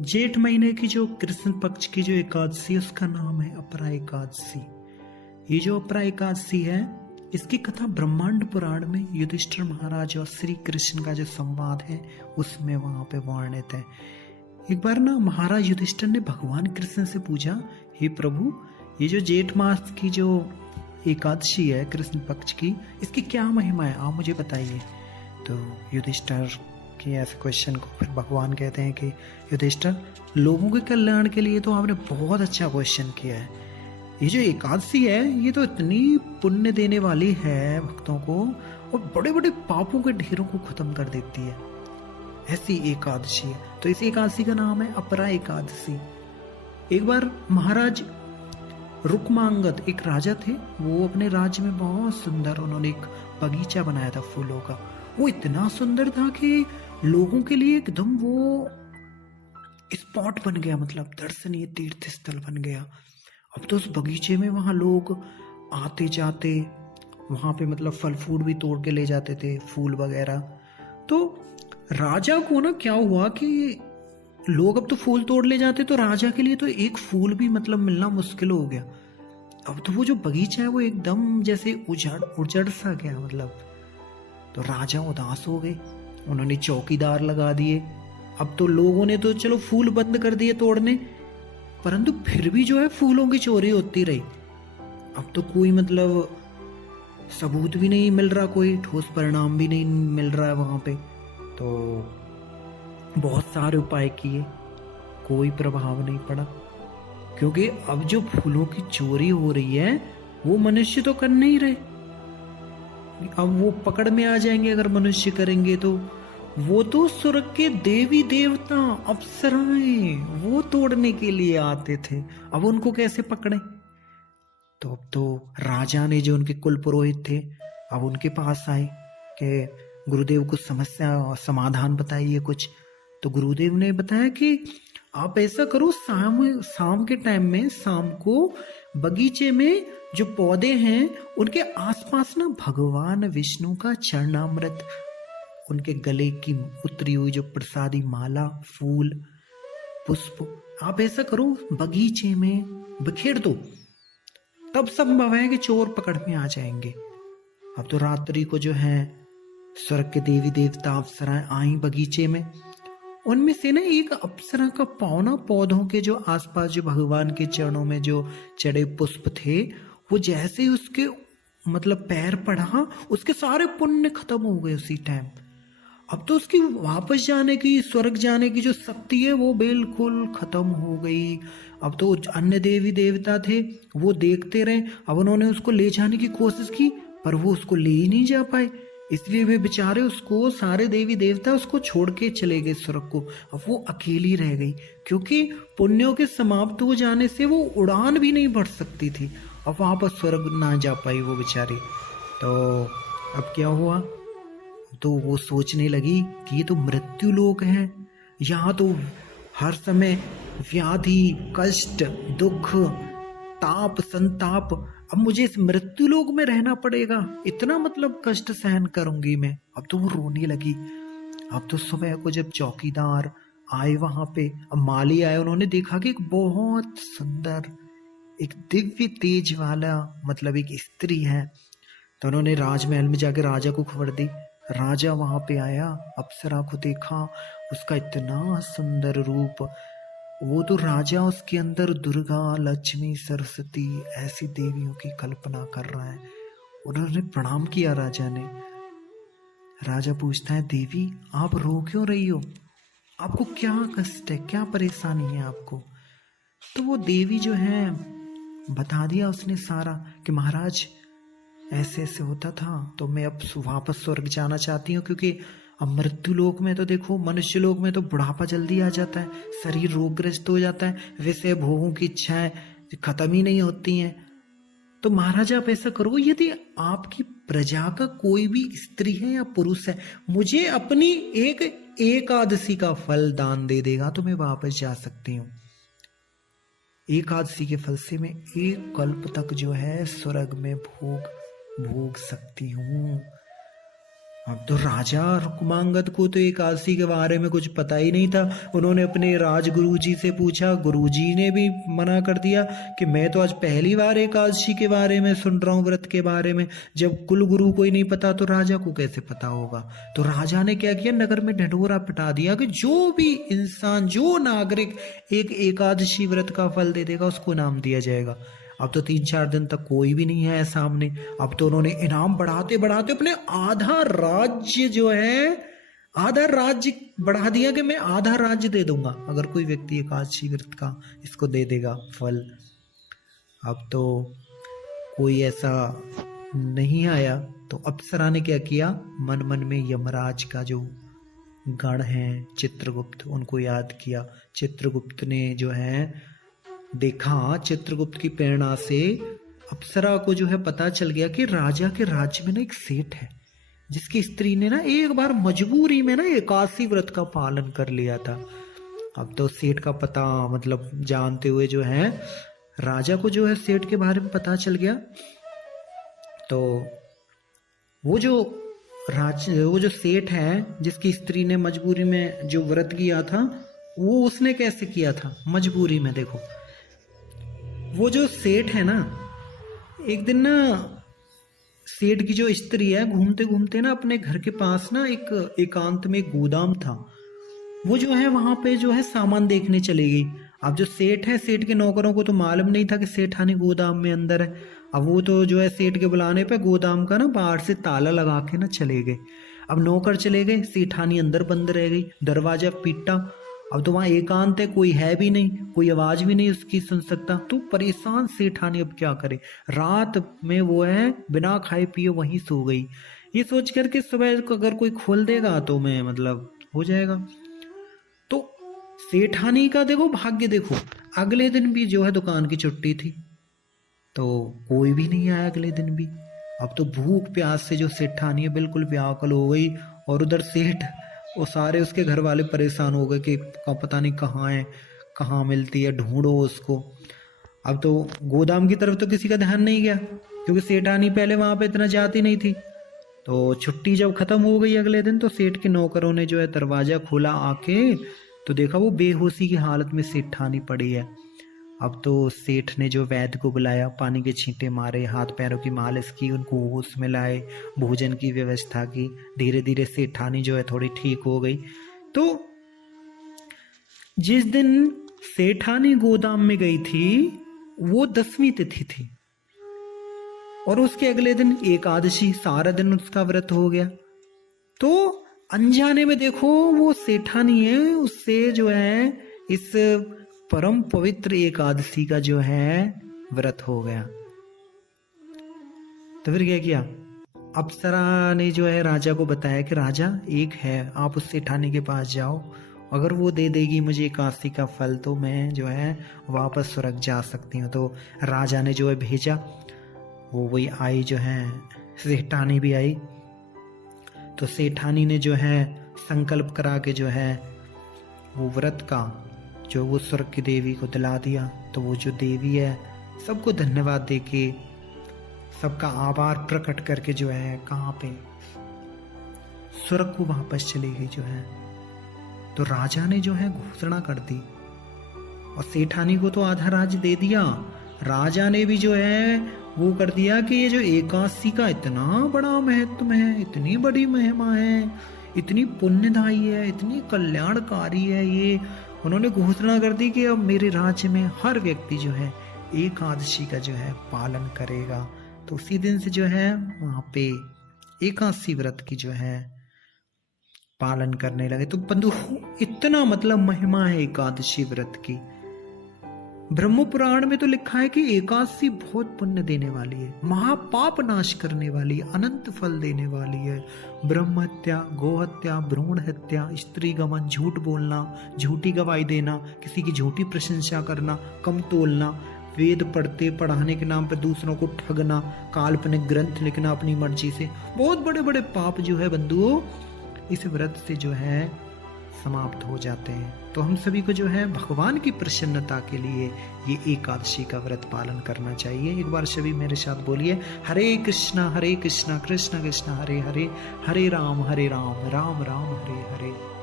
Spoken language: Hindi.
जेठ महीने की जो कृष्ण पक्ष की जो एकादशी उसका नाम है अपरा एकादशी। ये जो अपरा एकादशी है इसकी कथा ब्रह्मांड पुराण में युधिष्ठिर महाराज और श्री कृष्ण का जो संवाद है उसमें वहां पे वर्णित है। एक बार ना महाराज युधिष्ठिर ने भगवान कृष्ण से पूछा, हे प्रभु, ये जो जेठ मास की जो एकादशी है कृष्ण पक्ष की, इसकी क्या महिमा है, आप मुझे बताइए। तो युधिष्ठिर के ऐसे क्वेश्चन को फिर भगवान कहते हैं कि युधिष्ठिर, लोगों के कल्याण के लिए तो आपने बहुत अच्छा क्वेश्चन किया है। ये जो एकादशी है ये तो इतनी पुण्य देने वाली है भक्तों को और बड़े बड़े पापों के ढेरों को खत्म कर देती है, ऐसी एकादशी है। तो इस एकादशी का नाम है अपरा एकादशी। एक बार महाराज रुक्मांगद एक राजा थे, वो अपने राज्य में बहुत सुंदर उन्होंने एक बगीचा बनाया था फूलों का। वो इतना सुंदर था कि लोगों के लिए एकदम वो स्पॉट बन गया, मतलब दर्शनीय तीर्थ स्थल बन गया। अब तो उस बगीचे में वहां लोग आते जाते, वहां पे मतलब फल फूल भी तोड़ के ले जाते थे, फूल वगैरह। तो राजा को ना क्या हुआ कि लोग अब तो फूल तोड़ ले जाते, तो राजा के लिए तो एक फूल भी मतलब मिलना मुश्किल हो गया। अब तो वो जो बगीचा है वो एकदम जैसे उजड़ उजड़ सा गया मतलब। तो राजा उदास हो गए, उन्होंने चौकीदार लगा दिए। अब तो लोगों ने तो चलो फूल बंद कर दिए तोड़ने, परंतु फिर भी जो है फूलों की चोरी होती रही। अब तो कोई मतलब सबूत भी नहीं मिल रहा, कोई ठोस परिणाम भी नहीं मिल रहा है वहां पे। तो बहुत सारे उपाय किए, कोई प्रभाव नहीं पड़ा, क्योंकि अब जो फूलों की चोरी हो रही है वो मनुष्य तो कर नहीं रहे। अब वो पकड़ में आ जाएंगे अगर मनुष्य करेंगे तो। वो तो स्वर्ग के देवी देवता अप्सराएं वो तोड़ने के लिए आते थे, अब उनको कैसे पकड़े। तो अब तो राजा ने जो उनके कुल पुरोहित थे अब उनके पास आए कि गुरुदेव कुछ समस्या और समाधान बताइए कुछ। तो गुरुदेव ने बताया कि आप ऐसा करो, शाम के टाइम में, शाम को बगीचे में जो पौधे हैं उनके आसपास ना भगवान विष्णु का चरणामृत, उनके गले की उतरी हुई जो प्रसादी माला, फूल, पुष्प, आप ऐसा करो बगीचे में बिखेर दो, तब संभव है कि चोर पकड़ में आ जाएंगे। अब तो रात्रि को जो है स्वर्ग के देवी देवता अप्सराएं आई बगीचे में। उनमें से ना एक अप्सरा का पौना पौधों के जो आसपास जो भगवान के चरणों में जो चढ़े पुष्प थे, वो जैसे ही उसके मतलब पैर पड़ा उसके सारे पुण्य खत्म हो गए उसी टाइम। अब तो उसकी वापस जाने की, स्वर्ग जाने की जो शक्ति है वो बिल्कुल खत्म हो गई। अब तो अन्य देवी देवता थे वो देखते रहे, अब उन्होंने उसको ले जाने की कोशिश की पर वो उसको ले ही नहीं जा पाए, इसलिए वे बेचारे उसको, सारे देवी देवता उसको छोड़ के चले गए स्वर्ग को। अब वो अकेली रह गई, क्योंकि पुण्यों के समाप्त हो जाने से वो उड़ान भी नहीं भर सकती थी, अब वापस स्वर्ग ना जा पाई वो बेचारी। तो अब क्या हुआ, तो वो सोचने लगी कि ये तो मृत्यु लोक है, यहाँ तो हर समय व्याधि, कष्ट, दुख, ताप, संताप, अब मुझे इस मृत्यु लोक में रहना पड़ेगा, इतना मतलब कष्ट सहन करूंगी मैं। अब तो वो रोने लगी। अब तो सुबह को जब चौकीदार आए वहां पे, अब माली आए, उन्होंने देखा कि एक बहुत सुंदर, एक दिव्य तेज वाला मतलब एक स्त्री है। तो उन्होंने राजमहल में जाके राजा को खबर दी। राजा वहां पे आया, अप्सरा को देखा, उसका इतना सुंदर रूप, वो तो राजा उसके अंदर दुर्गा, लक्ष्मी, सरस्वती ऐसी देवियों की कल्पना कर रहा है। उन्होंने प्रणाम किया राजा ने। राजा पूछता है, देवी आप रो क्यों रही हो, आपको क्या कष्ट है, क्या परेशानी है आपको। तो वो देवी जो है बता दिया उसने सारा कि महाराज ऐसे ऐसे होता था, तो मैं अब वापस स्वर्ग जाना चाहती हूँ, क्योंकि अब मृत्यु लोक में तो देखो, मनुष्य लोक में तो बुढ़ापा जल्दी आ जाता है, शरीर रोगग्रस्त हो जाता है, वैसे भोगों की इच्छाएं खत्म ही नहीं होती हैं। तो महाराज आप ऐसा करो, यदि आपकी प्रजा का कोई भी स्त्री है या पुरुष है, मुझे अपनी एक एकादशी का फल दान दे देगा तो मैं वापस जा सकती हूँ। एकादशी के फल से मैं एक कल्प तक जो है स्वर्ग में भोग सकती हूँ। अब तो राजा रुक्मांगद को तो एकादशी के बारे में कुछ पता ही नहीं था। उन्होंने अपने राजगुरु जी से पूछा, गुरुजी ने भी मना कर दिया कि मैं तो आज पहली बार एकादशी के बारे में सुन रहा हूँ, व्रत के बारे में। जब कुल गुरु को ही नहीं पता तो राजा को कैसे पता होगा। तो राजा ने क्या किया, नगर में ढिढोरा पिटा दिया कि जो भी इंसान, जो नागरिक एक एकादशी व्रत का फल दे देगा उसको इनाम दिया जाएगा। अब तो 3-4 दिन तक कोई भी नहीं है सामने। अब तो उन्होंने इनाम बढ़ाते बढ़ाते अपने आधा राज्य जो है, आधा राज्य बढ़ा दिया कि मैं आधा राज्य दे दूंगा अगर कोई व्यक्ति एकादशी व्रत का इसको दे देगा फल। अब तो कोई ऐसा नहीं आया। तो अप्सरा ने क्या किया, मन मन में यमराज का जो गण है चित्रगुप्त, उनको याद किया। चित्रगुप्त ने जो है देखा, चित्रगुप्त की प्रेरणा से अप्सरा को जो है पता चल गया कि राजा के राज्य में ना एक सेठ है जिसकी स्त्री ने ना एक बार मजबूरी में ना एकादशी व्रत का पालन कर लिया था। अब तो सेठ का पता मतलब जानते हुए जो है राजा को जो है सेठ के बारे में पता चल गया। तो वो जो सेठ है जिसकी स्त्री ने मजबूरी में जो व्रत किया था, वो उसने कैसे किया था मजबूरी में। देखो वो जो सेठ है ना, एक दिन ना सेठ की जो स्त्री है घूमते घूमते ना अपने घर के पास ना एक एकांत में एक गोदाम था, वो जो है वहां पे जो है सामान देखने चली गई। अब जो सेठ है, सेठ के नौकरों को तो मालूम नहीं था कि सेठानी गोदाम में अंदर है। अब वो तो जो है सेठ के बुलाने पे गोदाम का ना बाहर से ताला लगा के ना चले गए। अब नौकर चले गए, सेठानी अंदर बंद रह गई, दरवाजा पीटा। अब तो वहां एकांत है, कोई है भी नहीं, कोई आवाज भी नहीं उसकी सुन सकता। तो परेशान सेठानी अब क्या करे, रात में वो है बिना खाए पिए वहीं सो गई, ये सोच करके सुबह को अगर कोई खोल देगा तो मैं मतलब हो जाएगा। तो सेठानी का देखो भाग्य, देखो अगले दिन भी जो है दुकान की छुट्टी थी तो कोई भी नहीं आया अगले दिन भी। अब तो भूख प्यास से जो सेठानी है बिल्कुल व्याकुल हो गई, और उधर सेठ और सारे उसके घर वाले परेशान हो गए कि पता नहीं कहाँ है, कहाँ मिलती है, ढूंढो उसको। अब तो गोदाम की तरफ तो किसी का ध्यान नहीं गया क्योंकि सेठानी पहले वहां पे इतना जाती नहीं थी। तो छुट्टी जब खत्म हो गई अगले दिन, तो सेठ के नौकरों ने जो है दरवाजा खोला आके, तो देखा वो बेहोशी की हालत में सेठानी पड़ी है। अब तो सेठ ने जो वैद्य को बुलाया, पानी के छींटे मारे, हाथ पैरों की मालिश की, उनको होश में लाए, भोजन की व्यवस्था की। धीरे धीरे सेठानी जो है थोड़ी ठीक हो गई। तो जिस दिन सेठानी गोदाम में गई थी वो 10वीं तिथि थी और उसके अगले दिन एकादशी, सारा दिन उसका व्रत हो गया। तो अनजाने में देखो वो सेठानी है, उससे जो है इस परम पवित्र एकादशी का जो है व्रत हो गया। तो फिर क्या किया, अप्सरा ने जो है राजा को बताया कि राजा एक है, आप उस सेठानी के पास जाओ, अगर वो दे देगी मुझे एकादशी का फल तो मैं जो है वापस स्वर्ग जा सकती हूँ। तो राजा ने जो है भेजा, वो वही आई, जो है सेठानी भी आई। तो सेठानी ने जो है संकल्प करा के जो है वो व्रत का जो वो स्वर्ग की देवी को दिला दिया। तो वो जो देवी है सबको धन्यवाद देके, सबका आभार प्रकट करके जो है कहाँ पे स्वर्ग को वापस चली गई जो है। तो राजा ने जो है घोषणा कर दी और सेठानी को तो आधा राज्य दे दिया। राजा ने भी जो है वो कर दिया कि ये जो एकादशी का इतना बड़ा महत्व है, इतनी बड़ी महिमा है, इतनी पुण्यदायी है, इतनी कल्याणकारी है, ये उन्होंने घोषणा कर दी कि अब मेरे राज्य में हर व्यक्ति जो है एकादशी का जो है पालन करेगा। तो उसी दिन से जो है वहां पे एकादशी व्रत की जो है पालन करने लगे। तो बंधु इतना मतलब महिमा है एकादशी व्रत की। ब्रह्म पुराण में तो लिखा है कि एकादशी बहुत पुण्य देने वाली है, महापाप नाश करने वाली है, अनंत फल देने वाली है। ब्रह्म हत्या, गो हत्या, भ्रूण हत्या, स्त्री गमन, झूठ बोलना, झूठी गवाही देना, किसी की झूठी प्रशंसा करना, कम तोलना, वेद पढ़ते पढ़ाने के नाम पर दूसरों को ठगना, काल्पनिक ग्रंथ लिखना अपनी मर्जी से, बहुत बड़े बड़े पाप जो है बंधुओं इस व्रत से जो है समाप्त हो जाते हैं। तो हम सभी को जो है भगवान की प्रसन्नता के लिए ये एकादशी का व्रत पालन करना चाहिए। एक बार सभी मेरे साथ बोलिए, हरे कृष्णा कृष्ण कृष्ण हरे हरे, हरे राम राम राम हरे हरे।